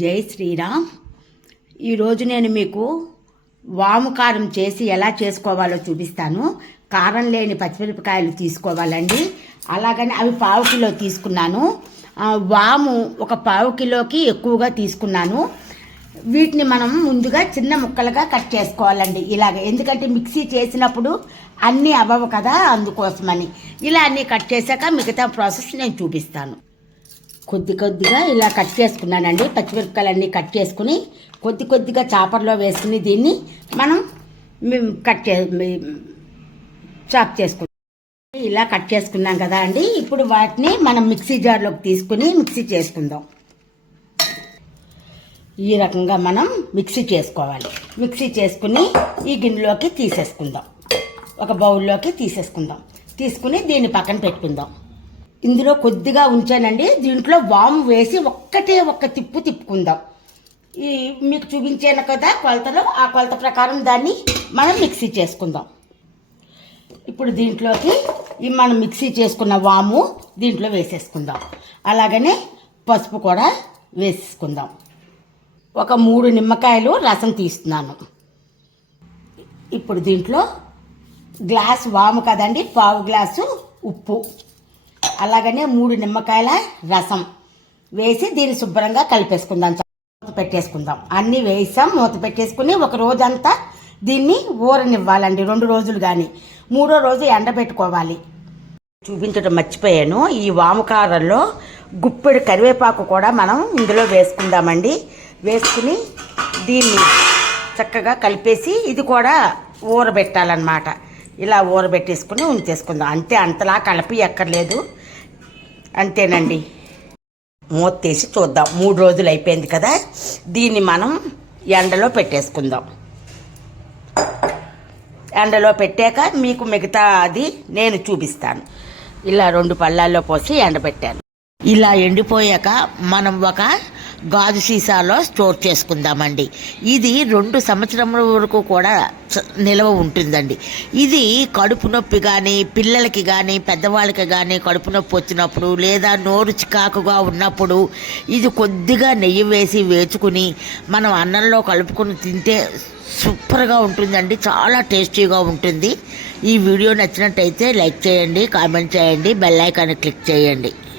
జై శ్రీరామ్. ఈరోజు నేను మీకు వాము కారం చేసి ఎలా చేసుకోవాలో చూపిస్తాను. కారం లేని పచ్చిమిరపకాయలు తీసుకోవాలండి. అలాగని అవి 1/2 కిలో తీసుకున్నాను. వాము ఒక 1/2 కిలోకి ఎక్కువగా తీసుకున్నాను. వీటిని మనం ముందుగా చిన్న ముక్కలుగా కట్ చేసుకోవాలండి. ఇలాగ ఎందుకంటే మిక్సీ చేసినప్పుడు అన్నీ అవ్వవు కదా, అందుకోసమని ఇలా అన్నీ కట్ చేశాక మిగతా ప్రాసెస్ నేను చూపిస్తాను. కొద్దిగా ఇలా కట్ చేసుకున్నానండి. పచ్చిమిరపకాయలన్నీ కట్ చేసుకుని కొద్దిగా చాపర్లో వేసుకుని దీన్ని మనం చాప్ చేసుకుంటాం. ఇలా కట్ చేసుకున్నాం కదా అండి. ఇప్పుడు వాటిని మనం మిక్సీ జార్లోకి తీసుకుని మిక్సీ చేసుకుందాం. ఈ రకంగా మనం మిక్సీ చేసుకోవాలి. మిక్సీ చేసుకుని ఈ గిన్నెలోకి తీసేసుకుందాం. ఒక బౌల్లోకి తీసుకుని దీన్ని పక్కన పెట్టుకుందాం. ఇందులో కొద్దిగా ఉంచానండి. దీంట్లో వాము వేసి ఒక్క తిప్పుకుందాం. ఈ మీకు చూపించాను కదా కొలతలో, ఆ కొలత ప్రకారం దాన్ని మనం మిక్సీ చేసుకుందాం. ఇప్పుడు దీంట్లోకి మనం మిక్సీ చేసుకున్న వాము దీంట్లో వేసేసుకుందాం. అలాగనే పసుపు కూడా వేసేసుకుందాం. ఒక 3 నిమ్మకాయలు రసం తీస్తున్నాను. ఇప్పుడు దీంట్లో గ్లాస్ వాము కదండి, 1/2 గ్లాసు ఉప్పు, అలాగనే 3 నిమ్మకాయల రసం వేసి దీన్ని శుభ్రంగా కలిపేసుకుందాం. మూత పెట్టేసుకుందాం. అన్నీ వేసాం, మూత పెట్టేసుకుని ఒక రోజంతా దీన్ని ఊరనివ్వాలండి. 2 రోజులు కానీ 3వ రోజు ఎండబెట్టుకోవాలి. చూపించడం మర్చిపోయాను. ఈ వాముకారంలో గుప్పెడు కరివేపాకు కూడా మనం ఇందులో వేసుకుందామండి. వేసుకుని దీన్ని చక్కగా కలిపేసి ఇది కూడా ఊరబెట్టాలన్నమాట. ఇలా ఊరబెట్టేసుకుని ఉంచేసుకుందాం. అంతే, అంతలా కలిపి ఎక్కర్లేదు. అంతేనండి. మూత తీసి చూద్దాం. 3 రోజులు అయిపోయింది కదా. దీన్ని మనం ఎండలో పెట్టేసుకుందాం. ఎండలో పెట్టాక మీకు మిగతా అది నేను చూపిస్తాను. ఇలా 2 పళ్ళాల్లో పోసి ఎండబెట్టాను. ఇలా ఎండిపోయాక మనం ఒక గాజు సీసాలో స్టోర్ చేసుకుందామండి. ఇది 2 సంవత్సరముల వరకు కూడా నిల్వ ఉంటుందండి. ఇది కడుపు నొప్పి కానీ, పిల్లలకి కానీ, పెద్దవాళ్ళకి కానీ కడుపు నొప్పి వచ్చినప్పుడు, లేదా నోరు చికాకుగా ఉన్నప్పుడు ఇది కొద్దిగా నెయ్యి వేసి వేచుకుని మనం అన్నంలో కలుపుకొని తింటే సూపర్గా ఉంటుందండి. చాలా టేస్టీగా ఉంటుంది. ఈ వీడియో నచ్చినట్టయితే లైక్ చేయండి, కామెంట్ చేయండి, బెల్ ఐకాన్ క్లిక్ చేయండి.